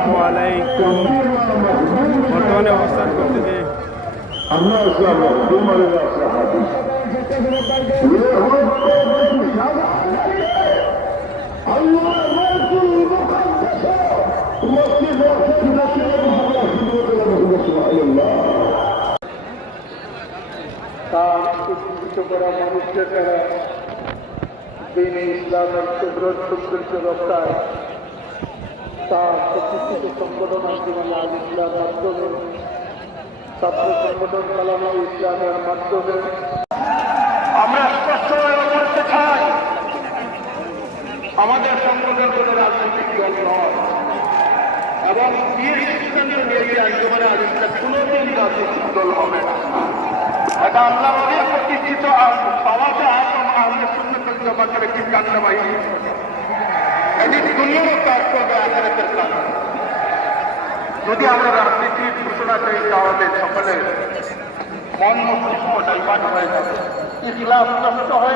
আসসালামু আলাইকুম বর্তমানে অবস্থান করতেছে আমরা করা মানুষকে দিন ইসলামের সুব্রত সৌন্দর্য রক্ষায় তার প্রতিষ্ঠিত সংগঠন জীবনে আল ইসলাম মাধ্যমে ছাত্র সংগঠন কালামা ইসলামের মাধ্যমে আমরা স্পষ্টভাবে বলতে চাই, আমাদের সংগঠন কোনো রাজনৈতিক দল নয়। এবং বিয়ের সিদ্ধান্ত নিয়েছে আঞ্জমানে আল ইসলাম কোনোদিন রাজনৈতিক দল হবে না। এটা আল্লাহ অনেক প্রতিষ্ঠিত সমাজে আহম আহমদ সুন্নতুল জামাতের এটি দুনিয়ারও কাজ করবে আখেরাতের যদি আমরা রাজনীতির ঘোষণা করি, তাহলে সকলে মন মস্তিষ্ক ডাইভার্ট হয়ে যাবে। ইসলাম নষ্ট হয়ে